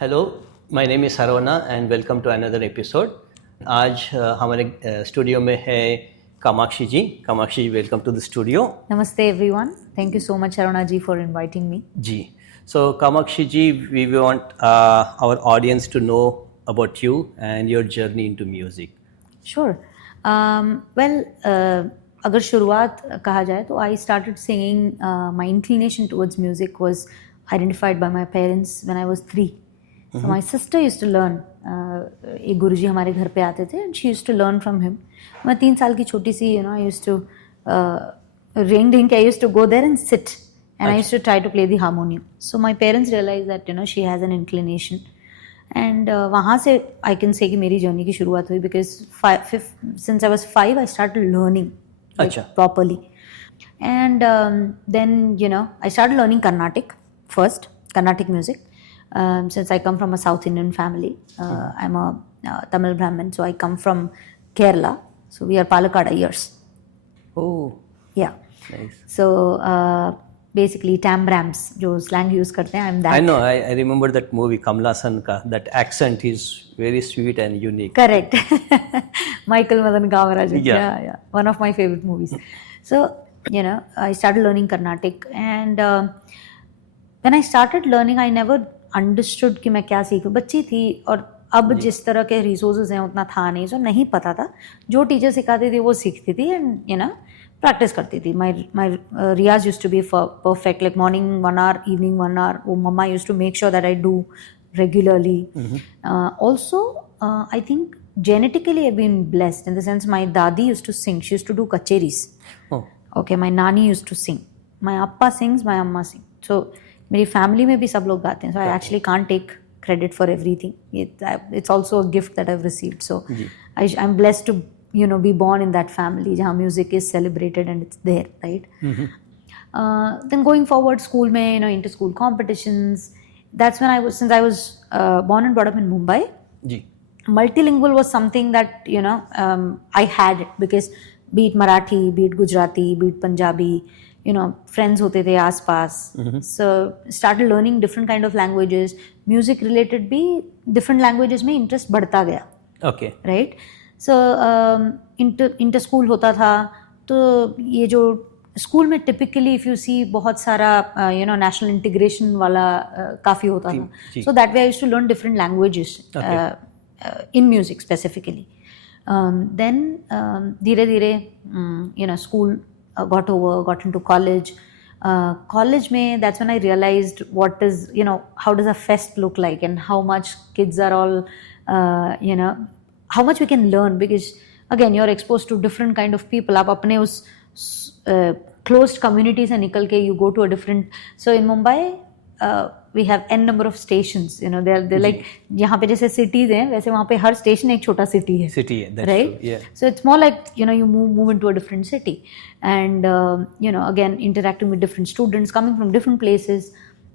Hello, my name is Saravana and welcome to another episode. आज हमारे studio में है Kamakshi ji. Kamakshi ji, welcome to the studio. Namaste everyone. Thank you so much Aruna ji for inviting me. जी, so Kamakshi ji, we want our audience to know about you and your journey into music. Sure. Well, अगर शुरुआत कहा जाए तो I started singing. My inclination towards music was identified by my parents when I was 3. So my sister used to learn. एक गुरुजी हमारे घर पे आते थे and she used to learn from him. मैं 3 साल की छोटी सी, I used to ring. I used to go there and sit and I used to try to play the harmonium. So my parents realized that she has an inclination. And वहाँ से I can say कि मेरी journey की शुरुआत हुई because since I was 5 I started learning properly. And then I started learning Carnatic first, Carnatic music. Since I come from a South Indian family, I'm a Tamil Brahmin, so I come from Kerala. So we are Palakkadaiers. Oh, yeah. Nice. So basically Tambrams, जो slang use करते हैं, I'm that. I know. I remember that movie Kamala Hassan ka. That accent is very sweet and unique. Correct. Michael Madan Kamarajan. Yeah. One of my favorite movies. So I started learning Carnatic, and when I started learning, I never understood कि मैं क्या सीखूं. बच्ची थी और अब जिस तरह के रिसोर्सेज हैं उतना था नहीं, so नहीं पता था. जो टीचर सिखाती थी वो सीखती थी and प्रैक्टिस करती थी. My Riyaz used to be perfect, like morning 1 hour, evening 1 hour. वो मम्मा used to make sure that I do regularly. Also, I think genetically I've been blessed in the sense my dadi used to sing. She used to do kacheris. Oh. Okay, my nani used to sing. My appa sings, my amma sings. So मेरी family में भी सब लोग गाते हैं. So I actually can't take credit for everything. It's also a gift that I've received. So I'm blessed to be born in that family जहाँ music is celebrated and it's there, right? Then going forward, school में inter school competitions. That's when since I was born and brought up in Mumbai. Ji. Multilingual was something that I had it because be it Marathi, be it Gujarati, be it Punjabi, friends होते थे आस पास. So started learning different kind of languages. Music related भी different languages में interest बढ़ता गया. Okay. Right? So inter school होता था. तो ये जो स्कूल में typically if you see बहुत सारा national integration वाला काफ़ी होता था. So that way I used to learn different languages in music specifically. Then धीरे धीरे school got into college. College mein, that's when I realized what is, how does a fest look like and how much kids are all, how much we can learn because again you're exposed to different kind of people. आप अपने उस closed community से निकल के you go to a different. So in Mumbai we have n number of stations. They're like यहाँ पे जैसे cities हैं वैसे वहाँ पे हर station एक छोटा city है. City है, that's right? true. Yeah. So it's more like you move into a different city, and again interacting with different students coming from different places.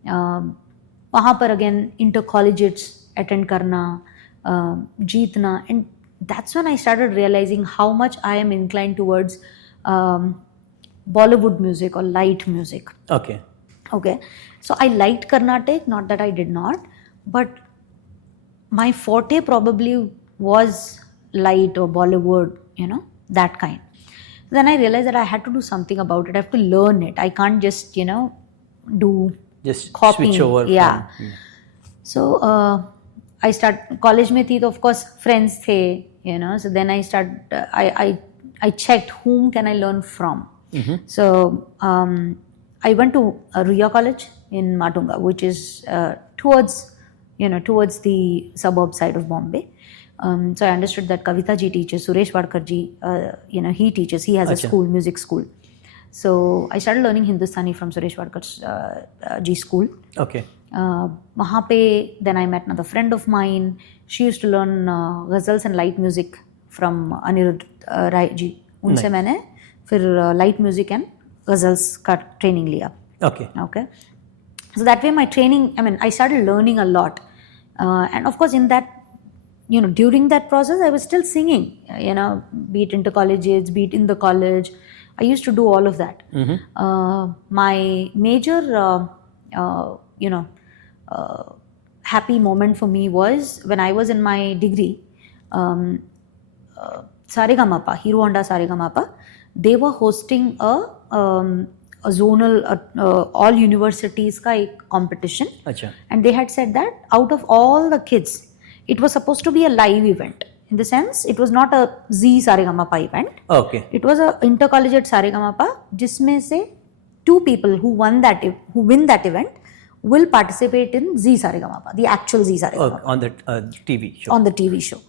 वहाँ पर again intercollegiates attend करना, जीतना, and that's when I started realizing how much I am inclined towards Bollywood music or light music. Okay. So I liked Carnatic, not that I did not, but my forte probably was light or Bollywood, that kind. Then I realized that I had to do something about it. I have to learn it. I can't just, do just copying. Switch over. Yeah. So I start college में थी तो of course friends थे, So then I I checked whom can I learn from. So I went to Ruya College in Matunga, which is towards the suburb side of Bombay. So I understood that Kavita ji teaches, Suresh Wadkar ji, he teaches. He has a school, music school. So I started learning Hindustani from Suresh Wadkar's ji school. Okay. वहाँ पे then I met another friend of mine. She used to learn ghazals and light music from Anirudh Rai ji. उनसे मैंने फिर light music and ghazals का training लिया. Okay. So that way my training, I started learning a lot. And of course in that, during that process I was still singing, be it intercollegiates, be it in the college. I used to do all of that. My major, happy moment for me was when I was in my degree. Saregamapa, Hero Honda Saregamapa, they were hosting a zonal all universities ka ek competition. अच्छा. And they had said that out of all the kids, it was supposed to be a live event. In the sense, it was not a Z Saregamapa event. Okay. It was a intercollegiate Saregamapa, जिसमें से 2 people who win that event will participate in Z Saregamapa, the actual Z Saregamapa. On the TV show. On the TV show.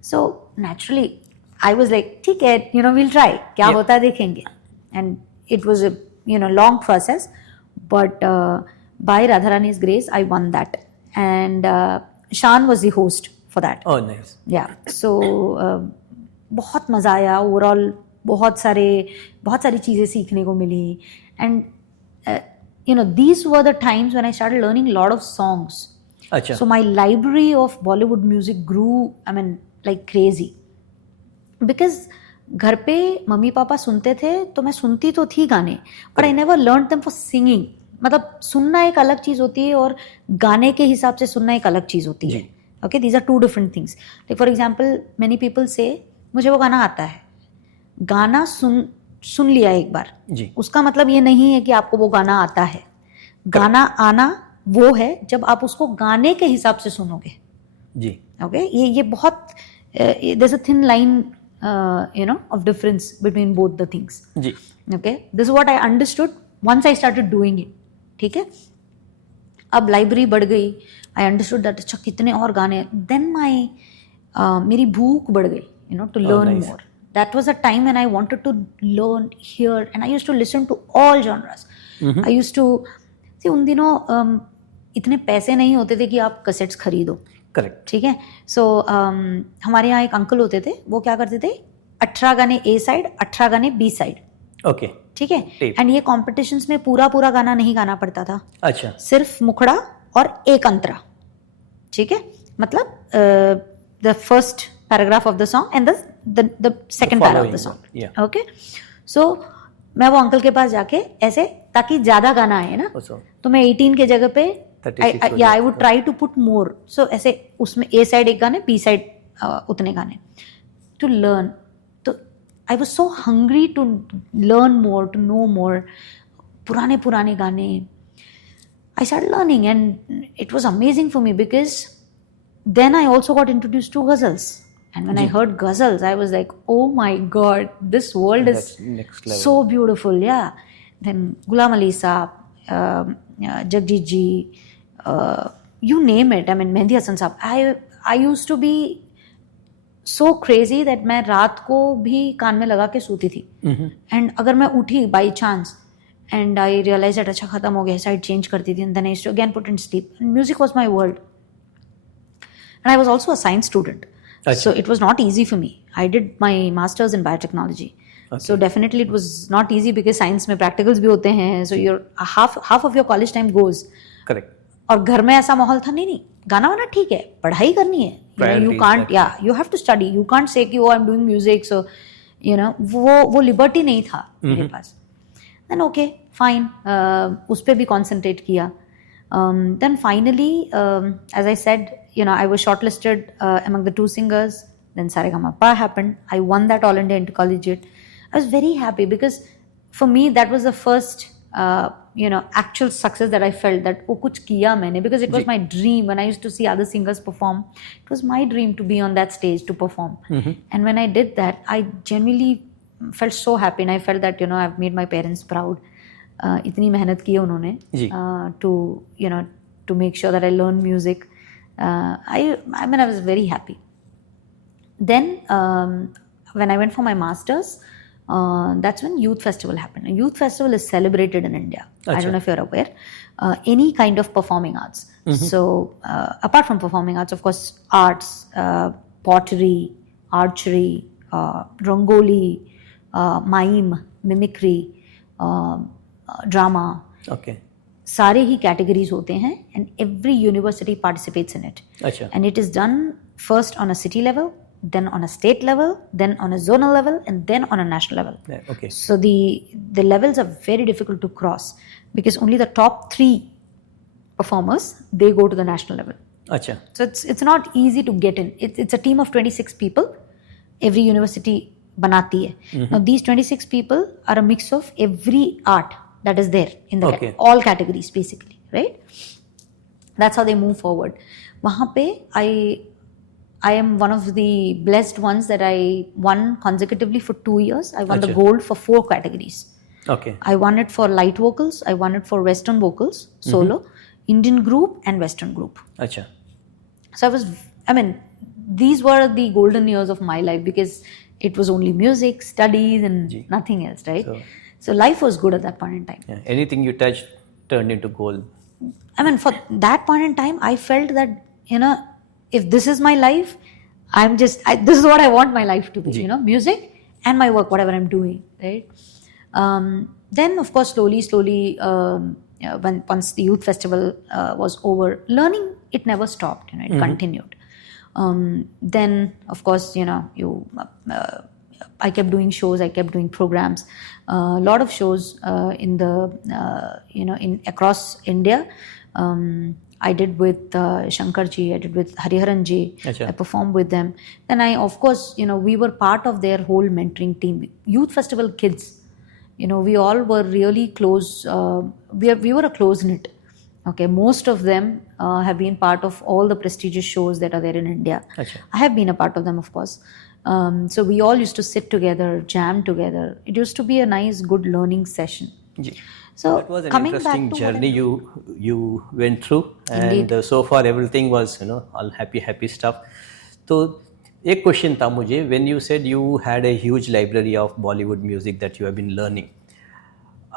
So naturally, I was like, ठीक है, we'll try. क्या होता है देखेंगे. And it was a long process, but by Radharani's grace, I won that. And Shan was the host for that. Oh, nice. Yeah. So बहुत मजा आया. Overall बहुत सारी चीजें सीखने को मिली. And these were the times when I started learning a lot of songs. अच्छा. So my library of Bollywood music grew, like crazy. Because घर पे मम्मी पापा सुनते थे तो मैं सुनती तो थी गाने, but I never learned them for singing. मतलब सुनना एक अलग चीज होती है और गाने के हिसाब से सुनना एक अलग चीज होती है. Okay, these are 2 different things. Like for example, many people say मुझे वो गाना आता है. गाना सुन लिया एक बार जी. उसका मतलब ये नहीं है कि आपको वो गाना आता है. गाना आना वो है जब आप उसको गाने के हिसाब से सुनोगे. जी. Okay, ये बहुत there's a thin line of difference between both the things. Ji. Okay, this is what I understood once I started doing it. ठीक है. अब लाइब्रेरी बढ़ गई. I understood that अच्छा कितने और गाने. Then मेरी भूख बढ़ गई, to learn nice. more. That was a time when I wanted to learn, hear, and I used to listen to all genres. I used to see उन दिनों इतने पैसे नहीं होते थे कि आप कैसेट्स खरीदो. करेक्ट. ठीक है. सो हमारे यहाँ एक अंकल होते थे, वो क्या करते थे, 18 गाने ए साइड, 18 गाने बी साइड. ओके. ठीक है. एंड ये कॉम्पिटिशन्स में पूरा गाना नहीं गाना पड़ता था. अच्छा. सिर्फ मुखड़ा और एक अंतरा. ठीक है. मतलब the first paragraph of the song and the second para of the song. Okay. So मैं वो अंकल के पास जाके ऐसे, ताकि ज्यादा गाना आए ना, तो मैं 18 के जगह पे I would try to put more. So ऐसे उसमें A side एक गाने, B side उतने गाने. To learn. तो I was so hungry to learn more, to know more. पुराने गाने. I started learning and it was amazing for me because then I also got introduced to ghazals. And when I heard ghazals, I was like, oh my God, this world is so beautiful. Yeah. Then Ghulam Ali Saab, Jagjit Ji, you name it. Mehndi Hasan Saab. I used to be so crazy that मैं रात को भी कान में लगा के सोती थी. And अगर मैं उठी by chance and I realized that अच्छा खत्म हो गया, side change करती थी, and then I used to again put in sleep. And music was my world. And I was also a science student. So it was not easy for me. I did my master's in biotechnology. Okay. So definitely it was not easy because science में practicals भी होते हैं. So your half of your college time goes. Correct. और घर में ऐसा माहौल था, नहीं गाना वाना ठीक है, पढ़ाई करनी है. You can't, you have to study. You can't say कि I'm doing music, so वो liberty नहीं था मेरे पास. Then okay, fine. उस पे भी concentrate किया. Then finally, as I said, I was shortlisted among the 2 singers. Then Saregama happened. I won that All India Intercollegiate. I was very happy because for me that was the first actual success that I felt that kuch kiya maine, because it was my dream. When I used to see other singers perform, it was my dream to be on that stage to perform. And when I did that, I genuinely felt so happy, and I felt that I've made my parents proud. इतनी मेहनत की है उन्होंने to make sure that I learn music. I was very happy. Then when I went for my masters, that's when Youth Festival happened. A Youth Festival is celebrated in India. I don't know if you're aware. Any kind of performing arts. So apart from performing arts, of course, arts, pottery, archery, rangoli, mime, mimicry, drama. Okay. सारे ही categories होते हैं, and every university participates in it. अच्छा. And it is done first on a city level, then on a state level, then on a zonal level, and then on a national level. Okay. So the levels are very difficult to cross because only the top 3 performers, they go to the national level. अच्छा. So it's not easy to get in. It's a team of 26 people. Every university banati hai. Now these 26 people are a mix of every art that is there in the Okay. all categories basically, right? That's how they move forward. Wahan pe I am one of the blessed ones that I won consecutively for 2 years. I won the Achha. gold for 4 categories. Okay. I won it for light vocals, I won it for western vocals, solo, Indian group and western group. अच्छा. So these were the golden years of my life because it was only music, studies and Ji. nothing else, right? So- So life was good at that point in time. Yeah. Anything you touched turned into gold. For that point in time, I felt that, if this is my life, this is what I want my life to be, Ji. music and my work, whatever I'm doing, right? Then, of course, slowly, once the youth festival was over, learning, it never stopped, it continued. Then, of course, I kept doing shows, I kept doing programs, a lot of shows in the, in across India. I did with Shankar ji, I did with Hariharan ji, Achha. I performed with them. Then I, of course, we were part of their whole mentoring team. Youth Festival kids, we all were really close, we were a close knit. Okay, most of them have been part of all the prestigious shows that are there in India. Achha. I have been a part of them, of course. So we all used to sit together, jam together. It used to be a nice, good learning session. Ji. So That was an coming back interesting to what journey you went through, and Indeed. So far everything was all happy stuff. तो एक question था मुझे, when you said you had a huge library of Bollywood music that you have been learning.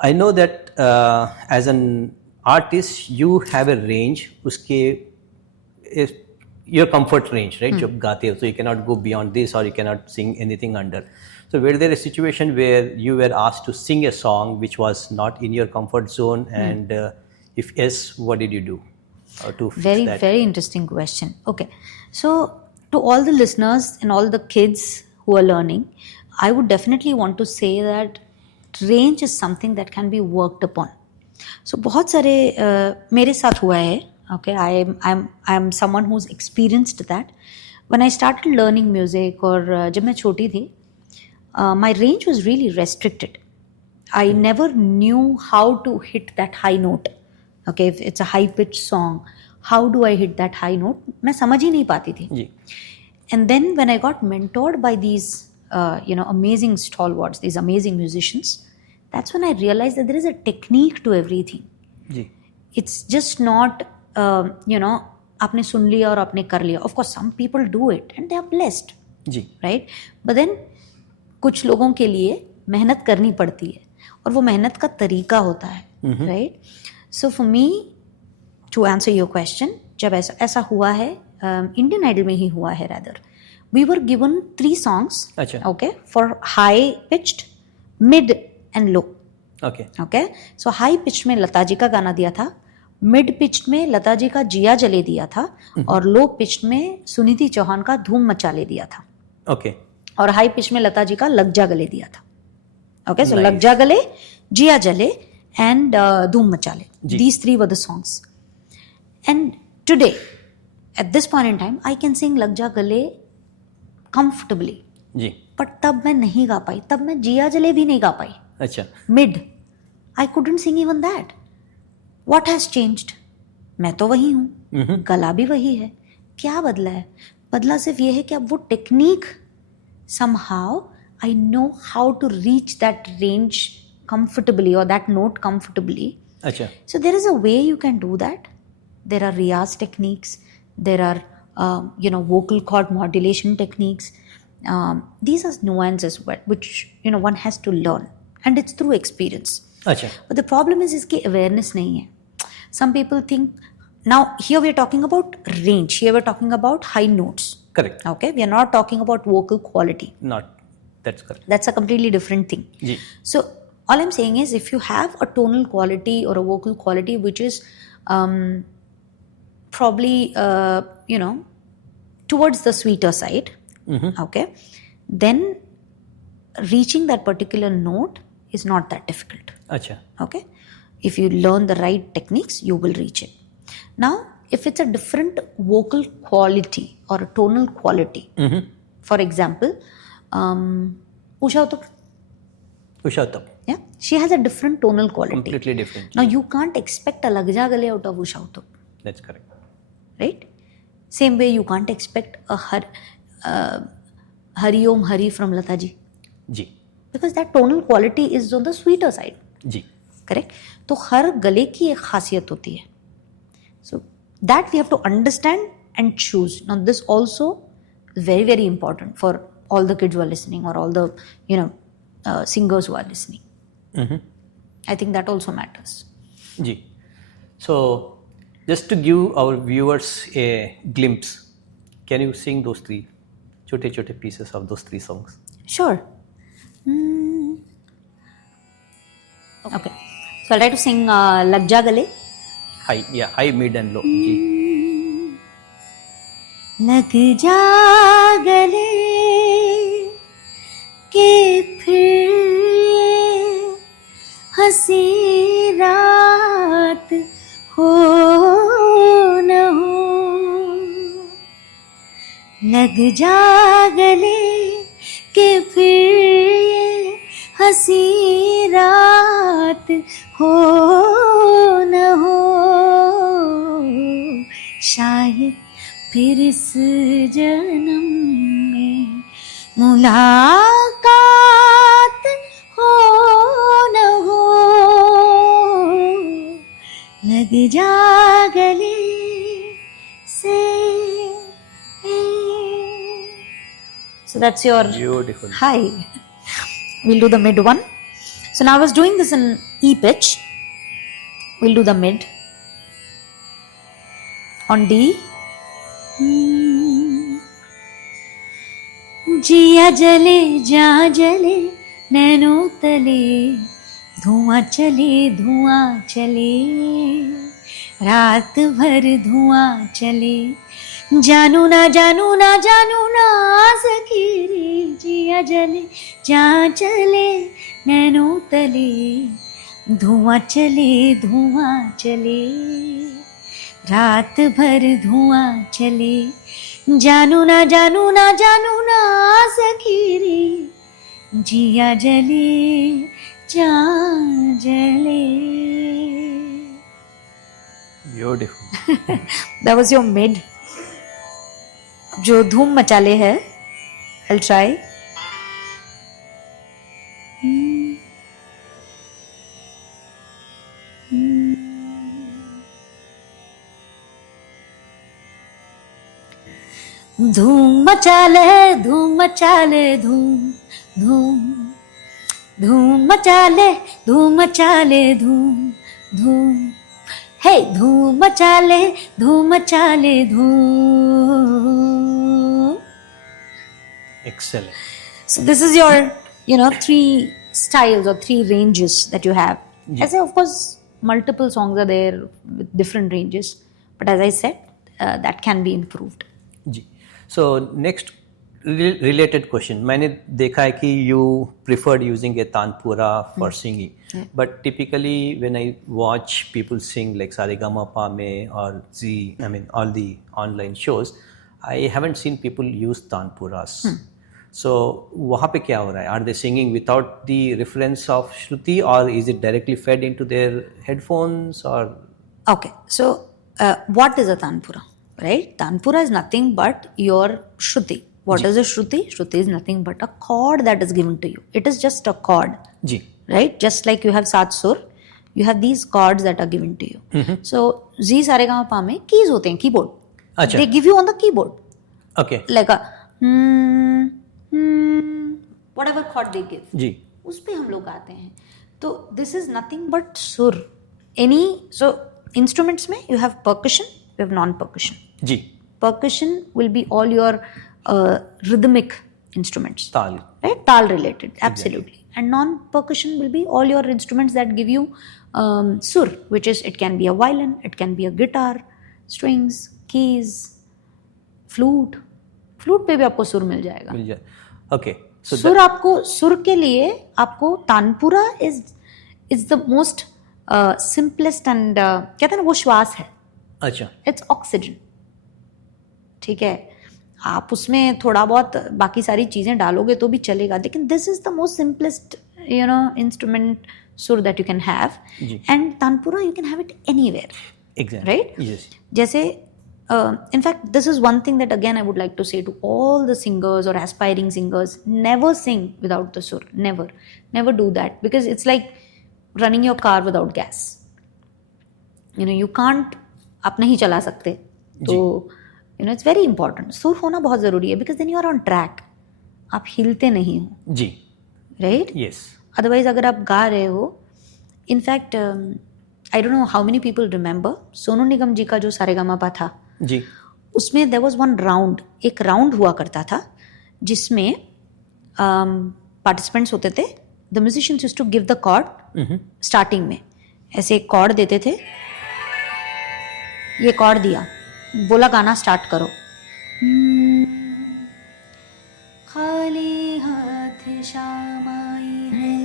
I know that as an artist you have a range, उसके your comfort range, right? जब गाते हो, so you cannot go beyond this or you cannot sing anything under. So were there a situation where you were asked to sing a song which was not in your comfort zone, and if yes, what did you do to fix very that? very interesting question. Okay, so to all the listeners and all the kids who are learning, I would definitely want to say that range is something that can be worked upon. So बहुत सारे मेरे साथ हुआ है. Okay, I'm someone who's experienced that. When I started learning music, और जब मैं छोटी थी, my range was really restricted. I never knew how to hit that high note. Okay, if it's a high pitched song, how do I hit that high note? मैं समझ ही नहीं पाती थी. जी. And then when I got mentored by these amazing stalwarts, these amazing musicians, that's when I realized that there is a technique to everything. Ji. It's just not आपने सुन लिया और आपने कर लिया. Of course some people do it and they are blessed, ji. right? But then कुछ लोगों के लिए मेहनत करनी पड़ती है और वो मेहनत का तरीका होता है, right? So for me, to answer your question, जब ऐसा हुआ है, Indian Idol में ही हुआ है rather. We were given 3 songs, अच्छा. okay, for high pitched, mid and low. Okay. Okay, so high pitched में लता जी का गाना दिया था, मिड पिच्ड में लता जी का जिया जले दिया था, और लो पिच्ड में सुनीति चौहान का धूम मचा ले दिया था. Okay. और हाई पिच में लता जी का लग जा गले दिया था. ओके, सो Nice. लग जा गले, जिया जले एंड धूम मचा ले. जी. These 3 were the songs. And today, at this point in time, I can sing लग जा गले comfortably. जी. But तब मैं नहीं गा पाई, तब मैं जिया जले भी नहीं गा पाई. अच्छा. Mid, I couldn't sing even that. What has changed? मैं तो वही हूँ, गला भी वही है. क्या बदला है? बदला सिर्फ ये है कि अब वो technique, somehow I know how to reach that range comfortably or that note comfortably. अच्छा. So there is a way you can do that. There are riyaz techniques. There are vocal cord modulation techniques. These are nuances which one has to learn, and it's through experience. अच्छा. But the problem is इसकी awareness नहीं है. Some people think, now here we are talking about range. Here we are talking about high notes. Correct. Okay, we are not talking about vocal quality. Not. That's correct. That's a completely different thing. जी. So all I'm saying is, if you have a tonal quality or a vocal quality which is probably towards the sweeter side, okay, then reaching that particular note is not that difficult. अच्छा. Okay, if you learn the right techniques, you will reach it. Now if it's a different vocal quality or a tonal quality, for example, Usha Uthup, Usha Uthup, yeah, she has a different tonal quality. completely different. Now you can't expect a Lag Ja Gale out of Usha Uthup, That's correct. right? Same way you can't expect a Hari Om Hari from Lata ji, जी because that tonal quality is on the sweeter side. जी correct. तो हर गले की एक खासियत होती है. So that we have to understand and choose. Now this also very very important for all the kids who are listening और all the singers who are listening. I think that also matters. जी. So just to give our viewers a glimpse, can you sing those three chote pieces of those three songs? Sure. Okay. So I'll try to sing Lag Ja Gale. High, yeah, high, mid and low. जी. लग जा गले के फिर हंसी रात हो न हो. लग जा गले के फिर हंसी रात हो न हो. शायद फिर इस जन्म में मुलाकात हो न हो. लग जा गले से. So that's your Beautiful. high. We'll do the mid one. So now I was doing this in E pitch. We'll do the mid. On D. जिया जले जा जले नैनो तले धुआं चले रात भर धुआं चले. जानू ना सकी रे. जिया जले जा चले नैनो तले धुआं चले रात भर धुआं चले. जानू ना सकी रे. जिया जले जा जले. Beautiful. That was your mid. जो धूम मचाले है. I'll try. धूम मचाले धूम मचाले धूम. हे धूम मचाले धूम. Excellent. So this is your, 3 styles or 3 ranges that you have. Yeah. As of course, multiple songs are there with different ranges. But as I said, that can be improved. Ji. So next related question. मैंने देखा है कि you preferred using a tanpura for singing. But typically when I watch people sing like Saregama में or all the online shows, I haven't seen people use tanpuras. So वहाँ पे क्या हो रहा है? Are they singing without the reference of Shruti or is it directly fed into their headphones or? Okay, so what is a tanpura? Right? Tanpura is nothing but your Shruti. What is a Shruti? Shruti is nothing but a chord that is given to you. It is just a chord. Ji. Right? Just like you have Sat Sur, you have these chords that are given to you. So Z Saregama में keys होते हैं, keyboard. अच्छा. They give you on the keyboard. Okay. Like a whatever chord they give. जी. उस पे हम लोग गाते हैं. तो this is nothing but sur. So instruments में you have percussion, you have non-percussion. Ji. Percussion will be all your rhythmic instruments. ताल. Right? Tal related, absolutely. And non-percussion will be all your instruments that give you sur, which is, it can be a violin, it can be a guitar, strings, keys, flute. Flute पे भी आपको सुर मिल जाएगा. मिल जाए. Okay. So सुर आपको, सुर के लिए आपको tanpura is the most simplest and कहते हैं ना वो श्वास है. अच्छा, इट्स ऑक्सीजन. ठीक है, आप उसमें थोड़ा बहुत बाकी सारी चीज़ें डालोगे तो भी चलेगा, लेकिन this is the most simplest instrument सुर दैट यू कैन हैव. जी. And tanpura you can have it anywhere, exactly. right? Yes. जैसे in fact this is one thing that again I would like to say to all the singers or aspiring singers: never sing without the sur. Never do that, because it's like running your car without gas. You can't, आप नहीं चला सकते. तो it's very important. सुर होना बहुत ज़रूरी है, because then you are on track. आप हिलते नहीं हो, जी. right? यस. अदरवाइज अगर आप गा रहे हो, in fact I don't know how many people remember Sonu Nigam ji का जो सारेगामापा था, जी. उसमें देयर वाज वन राउंड, एक राउंड हुआ करता था जिसमें पार्टिसिपेंट्स होते थे. The musicians used to give the chord starting में, ऐसे एक कॉर्ड देते थे, ये कॉर्ड दिया, बोला गाना स्टार्ट करो. खाली हाथ शाम आई है,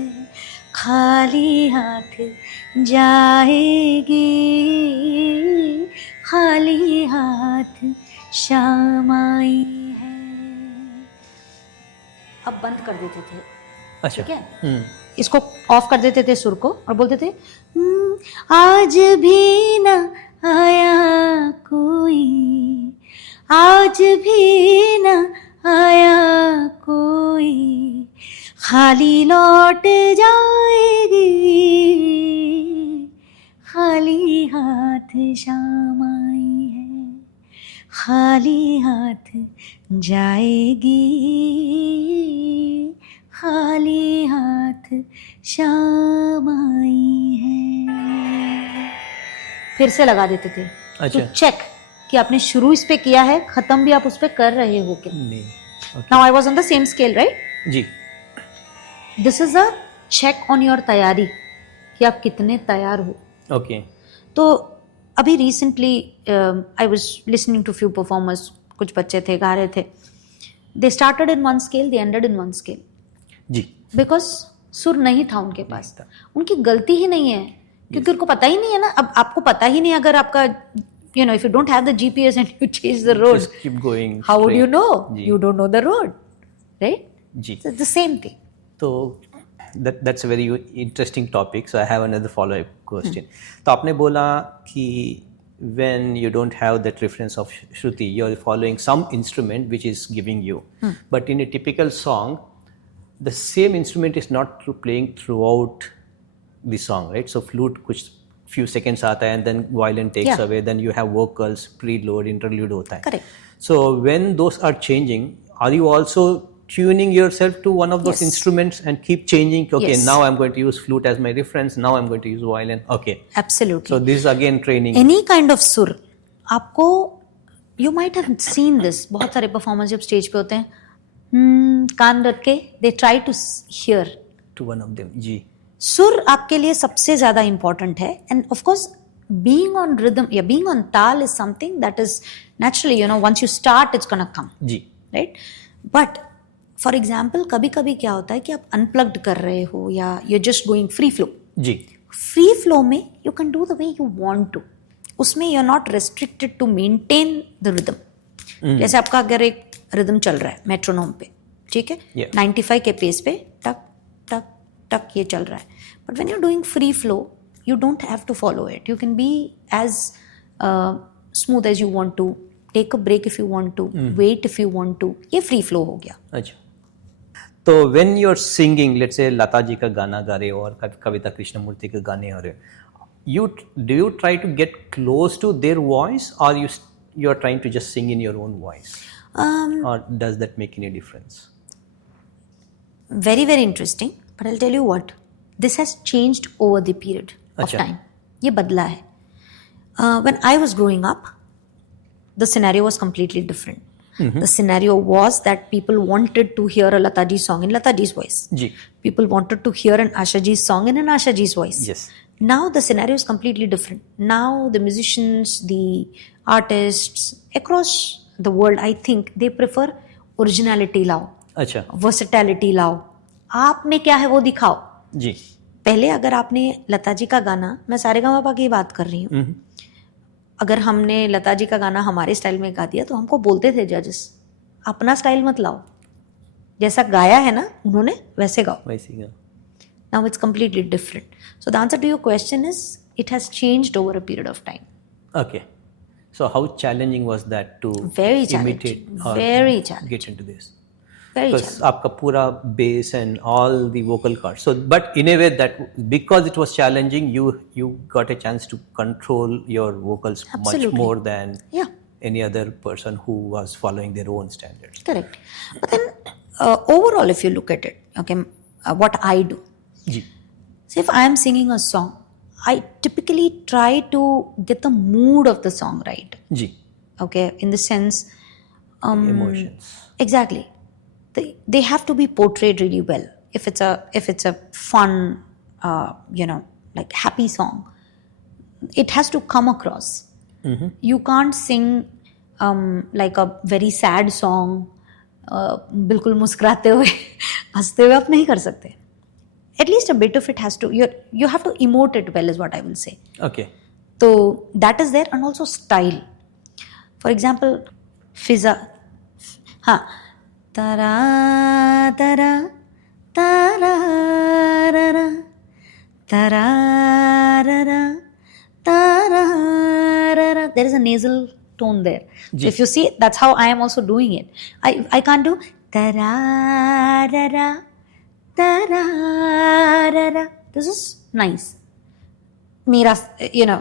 खाली हाथ जाएगी, खाली हाथ शाम आई है. अब बंद कर देते थे. अच्छा. ठीक है, इसको ऑफ कर देते थे सुर को और बोलते थे आज भी न आया कोई, आज भी न आया कोई, खाली लौट जाएगी, खाली हाथ शाम आई है, खाली हाथ जाएगी, खाली हाथ शाम आई है. फिर से लगा देते थे. अच्छा. तो चेक कि आपने शुरू इस पे किया है, खत्म भी आप उस पे कर रहे हो क्या. नहीं. Now I was on the same scale, right? जी. This is a check on your तैयारी, कि आप कितने तैयार हो. ओके. तो अभी recently I was listening to few performers, कुछ बच्चे थे गा रहे थे, they started in one scale, they ended in one scale, जी. बिकॉज सुर नहीं था उनके पास. उनकी गलती ही नहीं है, क्योंकि उनको पता ही नहीं है ना. अब आपको पता ही नहीं, अगर आपका if you don't have the GPS and you change the road, Just keep going. how would you straight. know? Ji. You don't know the road, right? Ji. So it's the same thing. तो that's a very interesting topic. So I have another follow-up question. तो आपने बोला कि when you don't have that reference of Shruti, you're following some instrument which is giving you. But in a typical song, the same instrument is not playing throughout the song, right? So flute कुछ few seconds आता है and then violin takes Yeah. away, then you have vocals, prelude, interlude होता है. Correct. So when those are changing, are you also tuning yourself to one of those Yes. instruments and keep changing? Okay, Yes. now I'm going to use flute as my reference. Now I'm going to use violin. Okay. Absolutely. So this is again training. Any kind of सुर आपको, you might have seen this, बहुत सारे performers जब stage पे होते हैं, कान रख के they try to hear. To one of them. जी. सुर आपके लिए सबसे ज्यादा इंपॉर्टेंट है. And of course being on rhythm या being on taal is something that is naturally, once you start it's gonna come, जी. right? बट फॉर एग्जाम्पल कभी कभी क्या होता है कि आप अनप्लग्ड कर रहे हो या you're just going free flow. जी. फ्री फ्लो में you can do the way you want to. उसमें you are not restricted to maintain the rhythm. जैसे आपका अगर एक रिदम चल रहा है मेट्रोनोम पे, ठीक है, Yeah. 95 के पेस पे टक टक टक ये चल रहा है. But when you are doing free flow, you don't have to follow it. You can be as smooth as you want to, take a break if you want to, wait if you want to. ये free flow हो गया. अच्छा. तो when you're singing, let's say Lata ji का गाना गा रहे हो और कविता कृष्णमूर्ति के गाने हो रहे हो, do you try to get close to their voice, or you're trying to just sing in your own voice, or does that make any difference? Very, very interesting. But I'll tell you what, this has changed over the period of अच्छा. time. ये बदला है. When I was growing up, the scenario was completely different. The scenario was that people wanted to hear a Lata Ji song in Lata Ji's voice. Ji. People wanted to hear an Asha Ji's song in an Asha Ji's voice. Yes. Now the scenario is completely different. Now the musicians, the artists across the world, I think they prefer originality लाओ, अच्छा. Versatility लाओ, आप में क्या है वो दिखाओ. जी. पहले अगर आपने लता जी का गाना, मैं सारेगामापा की बात कर रही हूँ, अगर हमने लता जी का गाना हमारे स्टाइल में गा दिया तो हमको बोलते थे जजेस, अपना स्टाइल मत लाओ, जैसा गाया है ना उन्होंने वैसे गाओ. वैसे ही. Now it's completely different. So the answer to your question is it has changed over a period of time. Okay. So how challenging was that to Very imitate challenging. or Very challenging. get into this? Very Because challenging. आपका पूरा bass and all the vocal cards. So, but in a way that because it was challenging, you got a chance to control your vocals much Absolutely. more than Yeah, any other person who was following their own standards. correct. But then overall, if you look at it, okay, what I do. Ji. So if I am singing a song, I typically try to get the mood of the song right. Ji. Okay, in the sense, Emotions. exactly, they have to be portrayed really well. If it's a fun, like happy song, it has to come across. You can't sing like a very sad song. बिल्कुल मुस्कुराते हुए हंसते हुए आप नहीं कर सकते. At least a bit of it has to, you have to emote it well is what I will say. Okay. So that is there, and also style. For example, Fiza. हाँ. Tara tara tara rara tara rara tara rara. There is a nasal tone there. So if you see, that's how I am also doing it. I can't do tara rara ta-ra-ra-ra. This is nice. Mera,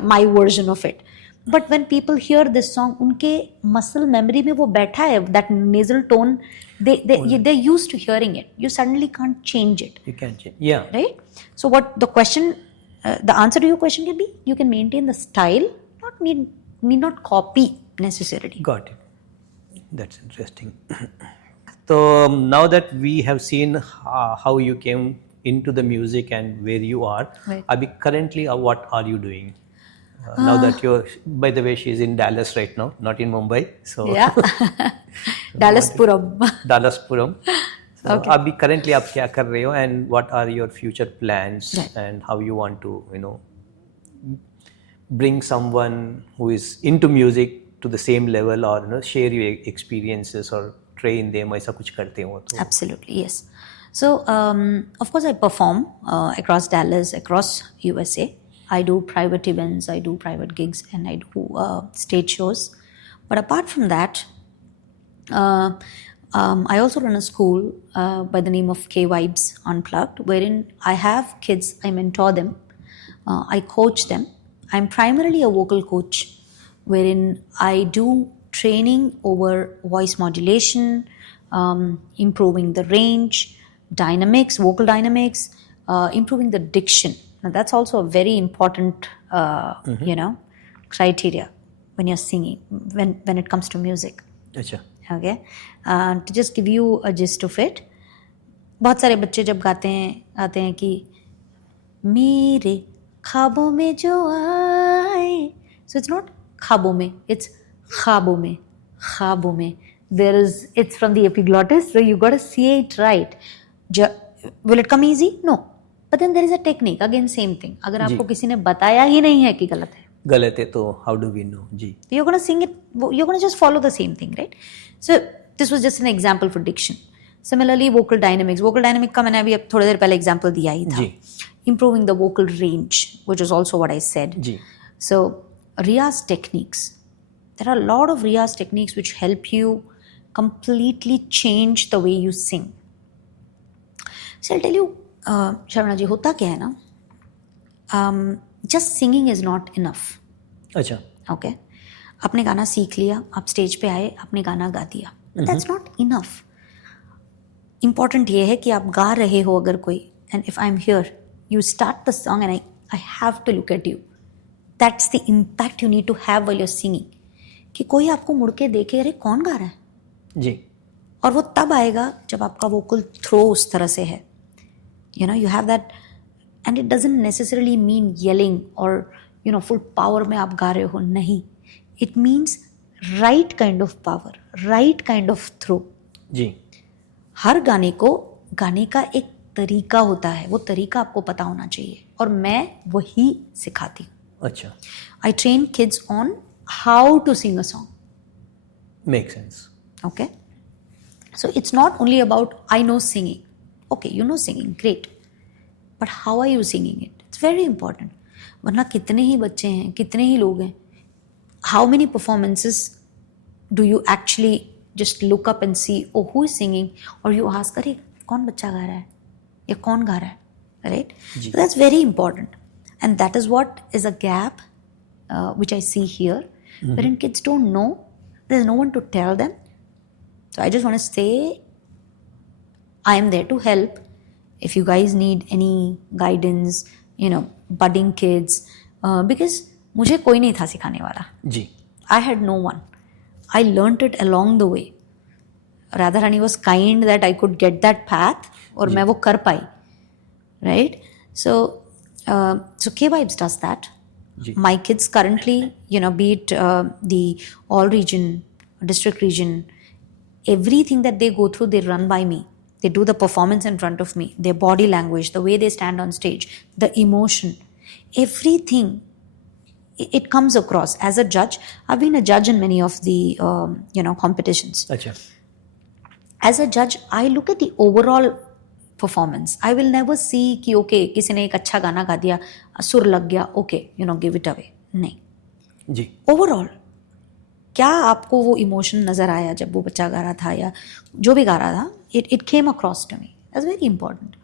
my version of it. But when people hear this song, उनके muscle memory में वो बैठा है, that nasal tone, they're used to hearing it. You suddenly can't change it. You can change. Yeah. Right? So what the question, the answer to your question can be, you can maintain the style, need not copy necessarily. Got it. That's interesting. So now that we have seen how you came into the music and where you are, Right. Abhi, currently what are you doing? Now that you're, by the way, she's in Dallas right now, not in Mumbai. So Yeah. Dallaspurram. Dallaspuram. So Okay. Abhi, currently आप क्या कर रहे हो and what are your future plans Right. and how you want to bring someone who is into music to the same level or share your experiences or train them, ऐसा कुछ करते हो तो. Absolutely, yes. So, of course, I perform across Dallas, across USA. I do private events, I do private gigs, and I do stage shows. But apart from that, I also run a school by the name of K-Vibes Unplugged, wherein I have kids, I mentor them, I coach them. I'm primarily a vocal coach, wherein I do training over voice modulation, improving the range, dynamics, vocal dynamics, improving the diction. Now that's also a very important, criteria when you're singing, when it comes to music. अच्छा. Okay, to just give you a gist of it, बहुत सारे बच्चे जब गाते हैं कि मेरे ख्वाबों में जो आए, so it's not ख्वाबों में, it's ख्वाबों में. It's from the epiglottis, so you got to say it right. Will it come easy? No. But then there is a technique. Again, same thing. अगर आपको किसी ने बताया ही नहीं है कि गलत है, तो how do we know? Ji. you're going to sing it, you're going to just follow the same thing, right? So this was just an example for diction. Similarly, vocal dynamics का मैंने अभी थोड़ी देर पहले example दिया ही था. Improving the vocal range, which is also what I said. Ji. So riyaz techniques. There are a lot of riyaz techniques which help you completely change the way you sing. So I'll tell you, Sharvana ji, होता क्या है ना, just singing is not enough. अच्छा. Okay, आपने गाना सीख लिया, आप स्टेज पे आए, आपने गाना गा दिया. But that's not enough. Important ये है कि आप गा रहे हो अगर कोई, and if I'm here, you start the song and I have to look at you. That's the impact you need to have while you're singing. कि कोई आपको मुड़ के देखे, अरे कौन गा रहा है. जी. और वो तब आएगा जब आपका vocal throw उस तरह से है. You have that, and it doesn't necessarily mean yelling or full power में आप गा रहे हो, नहीं. It means right kind of power, right kind of throw. जी. हर गाने का एक तरीका होता है, वो तरीका आपको पता होना चाहिए, और मैं वही सिखाती हूँ. अच्छा. I train kids on how to sing a song. Makes sense. Okay, so it's not only about I know singing. Okay, you know singing, great, but how are you singing it? It's very important. वरना कितने ही बच्चे हैं, कितने ही लोग हैं, how many performances do you actually just look up and see, oh, who is singing, or you ask, अरे कौन बच्चा गा रहा है या कौन गा रहा है, right? So that's very important, and that is what is a gap which I see here, wherein kids don't know, there's no one to tell them. So I just want to say, I am there to help. If you guys need any guidance, budding kids, because मुझे कोई नहीं था सिखाने वाला. जी. I had no one. I learnt it along the way. Radharani was kind that I could get that path और मैं वो कर पाई. Right? So K-Vibes does that. Ji. My kids currently, be it the all region, district region, everything that they go through, they run by me. They do the performance in front of me, their body language, the way they stand on stage, the emotion, everything, it comes across. As a judge, I've been a judge in many of the, competitions. अच्छा. As a judge, I look at the overall performance. I will never see कि okay, किसी ने एक अच्छा गाना गा दिया, सुर लग गया, okay, give it away. नहीं. जी. Overall, क्या आपको वो इमोशन नजर आया जब वो बच्चा गा रहा था या जो भी गा रहा था, it came across to me. That's very important.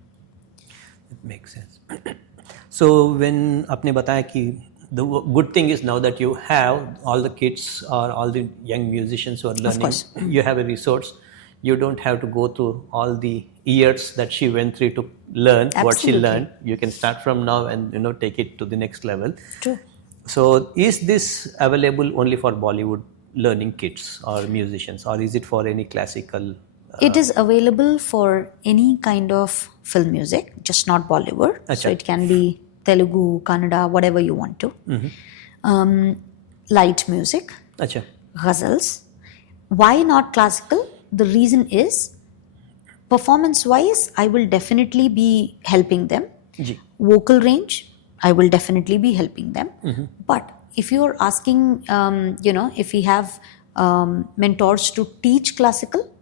It makes sense. So when आपने बताया कि the good thing is now that you have all the kids or all the young musicians who are learning, course. you have a resource. You don't have to go through all the years that she went through to learn what she Absolutely. learned. You can start from now and take it to the next level. True. So is this available only for Bollywood learning kids or musicians, or is it for any classical? It is available for any kind of film music, just not Bollywood. So Acha. it can be Telugu, Kannada, whatever you want to. Light music, Acha. ghazals. Why not classical? The reason is, performance-wise, I will definitely be helping them. Ji. Vocal range, I will definitely be helping them. But if you're asking, if we have mentors to teach classical,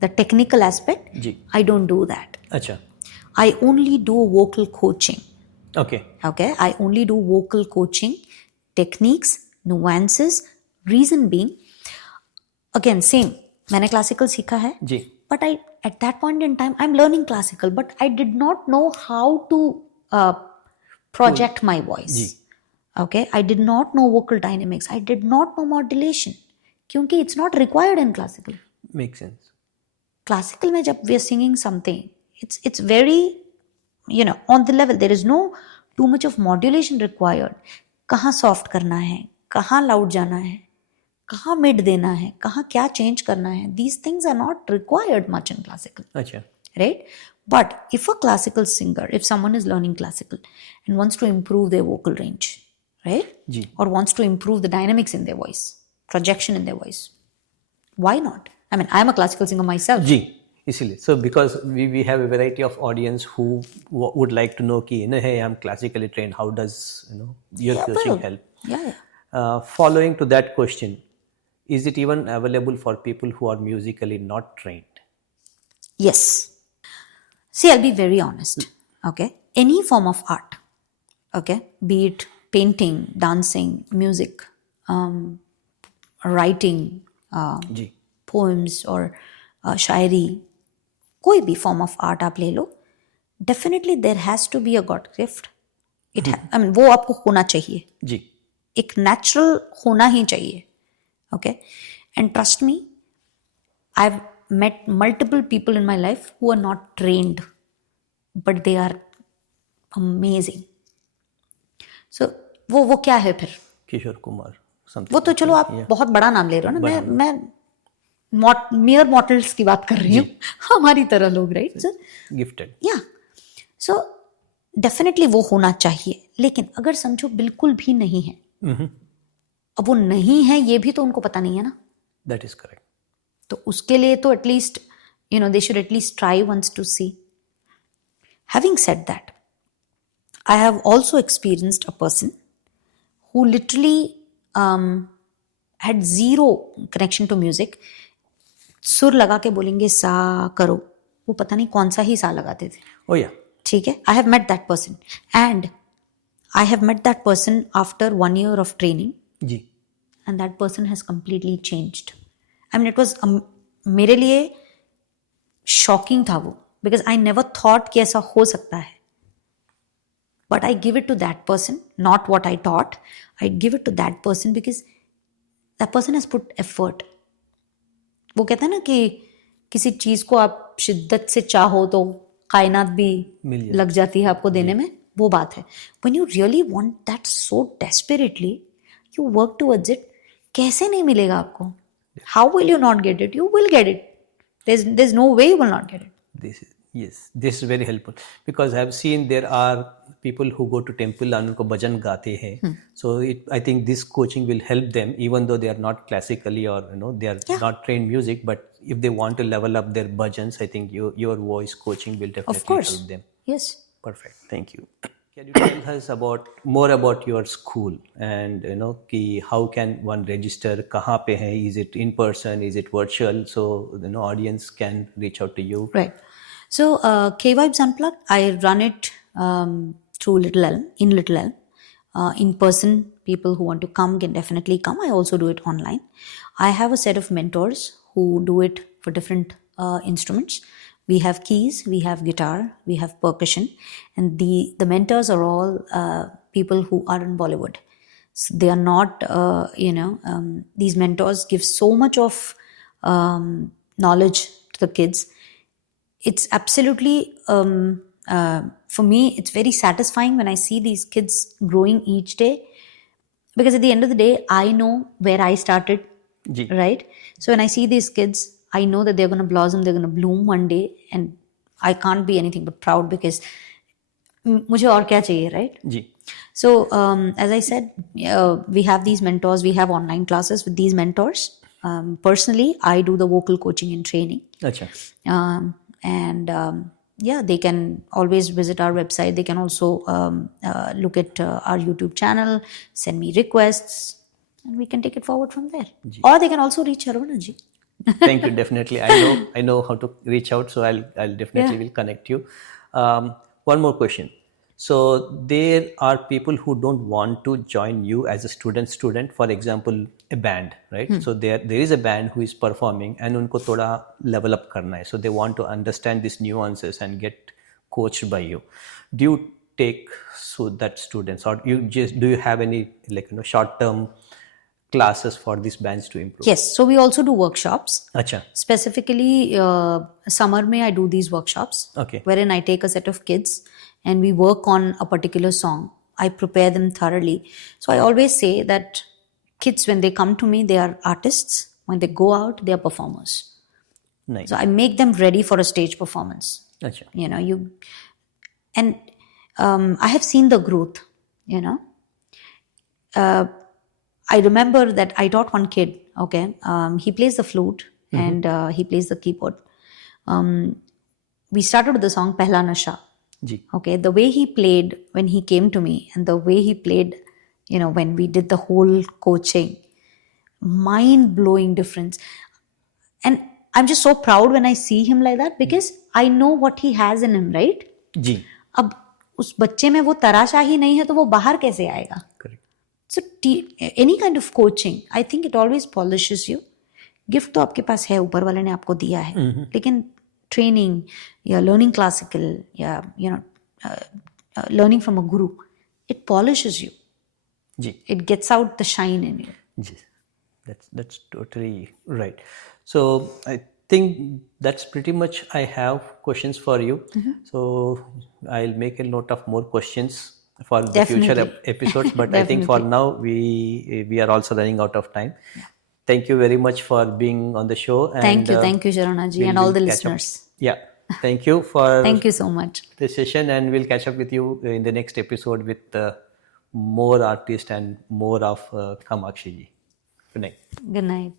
the technical aspect, Ji. I don't do that. Acha. I only do vocal coaching. Okay. Okay, I only do vocal coaching, techniques, nuances. Reason being, again, same. मैंने classical सीखा है. जी. But at that point in time, I'm learning classical, but I did not know how to project my voice. Ji. Okay, I did not know vocal dynamics. I did not know modulation. क्योंकि it's not required in classical. Makes sense. Classical में जब we are singing something, it's very, on the level. There is no too much of modulation required. कहाँ soft करना है, कहाँ loud जाना है, कहाँ mid देना है, कहाँ क्या change करना है. These things are not required much in classical. Acha. Right? But if a classical singer, if someone is learning classical and wants to improve their vocal range, right? Ji. Or wants to improve the dynamics in their voice, projection in their voice, why not? I mean, I'm a classical singer myself. जी, इसीलिए. So because we have a variety of audience who would like to know कि hey, I'm classically trained. How does your coaching help? Yeah. Following to that question, is it even available for people who are musically not trained? Yes. See, I'll be very honest. Okay. Any form of art, okay, be it painting, dancing, music, writing, ji. poems or शायरी, कोई भी form of art आप ले लो, definitely there has to be a God gift. I mean, वो आपको होना चाहिए. जी. एक natural होना ही चाहिए. Okay. And trust me, I've met multiple people in my life who are not trained, but they are amazing. So वो क्या है फिर? किशोर कुमार. वो तो चलो आप बहुत बड़ा नाम ले रहे हो ना. मैं mere mortals की बात कर रही हूँ. हमारी तरह लोग, right? So, Gifted. Yeah. So definitely वो होना चाहिए. लेकिन अगर समझो बिल्कुल भी नहीं है, अब वो नहीं है ये भी तो उनको पता नहीं है ना. That is correct. तो उसके लिए तो at least, they should at least try once to see. Having said that, I have also experienced a person who literally had zero connection to music, सुर लगा के बोलेंगे सा करो, वो पता नहीं कौन सा ही सा लगाते थे. Oh yeah. ठीक है, I have met that person, and I have met that person after 1 year of training, ji. and that person has completely changed. I mean, it was मेरे लिए shocking था वो, because I never thought कि ऐसा हो सकता है. But I give it to that person, not what I taught. I give it to that person because that person has put effort. वो कहते हैं ना कि किसी चीज को आप शिद्दत से चाहो तो कायनात भी लग जाती है आपको देने में, वो बात है. When you really want that so desperately, you work towards it. कैसे नहीं मिलेगा आपको? How will you not get it? You will get it. There's no way you will not get it. This is very helpful because I have seen there are people who go to temple and उनको भजन गाते हैं. So I think this coaching will help them even though they are not classically or they are not trained music, but if they want to level up their bhajans, I think your voice coaching will definitely help them. Yes. Perfect. Thank you. Can you tell us more about your school and कि how can one register, कहाँ पे है, is it in person, is it virtual, so audience can reach out to you. Right. So K-Vibes Unplugged, I run it through Little Elm, in Little Elm. In person, people who want to come can definitely come. I also do it online. I have a set of mentors who do it for different instruments. We have keys, we have guitar, we have percussion, and the mentors are all people who are in Bollywood. So they are not, these mentors give so much of knowledge to the kids. It's absolutely, for me, it's very satisfying when I see these kids growing each day. Because at the end of the day, I know where I started, right? So when I see these kids, I know that they're going to blossom, they're going to bloom one day, and I can't be anything but proud because मुझे और क्या चाहिए, right? Ji. So as I said, we have these mentors, we have online classes with these mentors. Personally, I do the vocal coaching and training. अच्छा. They can always visit our website. They can also look at our YouTube channel, send me requests, and we can take it forward from there. Or they can also reach Sharvana ji. Thank you. Definitely. I know how to reach out, so I'll definitely will connect you. One more question. So there are people who don't want to join you as a student. For example, a band, right? So there is a band who is performing and unko thoda level up karna hai. So they want to understand these nuances and get coached by you. Do you take that students, or do you have any short term classes for these bands to improve? Yes. So we also do workshops. Acha. Specifically, summer mein I do these workshops. Okay. Wherein I take a set of kids and we work on a particular song. I prepare them thoroughly. So I always say that kids, when they come to me, they are artists. When they go out, they are performers. Nice. So I make them ready for a stage performance. Achha. I have seen the growth, I remember that I taught one kid, okay, he plays the flute and he plays the keyboard. We started with the song Pehla Nasha. Okay, the way he played when he came to me and the way he played, when we did the whole coaching, mind-blowing difference. And I'm just so proud when I see him like that because I know what he has in him, right? जी. अब उस बच्चे में वो तराशाही नहीं है तो वो बाहर कैसे आएगा? Correct. So any kind of coaching, I think it always polishes you. Gift तो आपके पास है, ऊपर वाले ने आपको दिया है, लेकिन training या learning classical या learning from a guru, it polishes you. Ji. It gets out the shine in you. Ji. That's totally right. So I think that's pretty much I have questions for you. So I'll make a note of more questions for the future episodes, but I think for now we are also running out of time. Thank you very much for being on the show. And, thank you Sharvana ji, and all the listeners. Yeah, thank you for thank you so much. The session, and we'll catch up with you in the next episode with more artists and more of Kamakshi ji. Good night. Good night.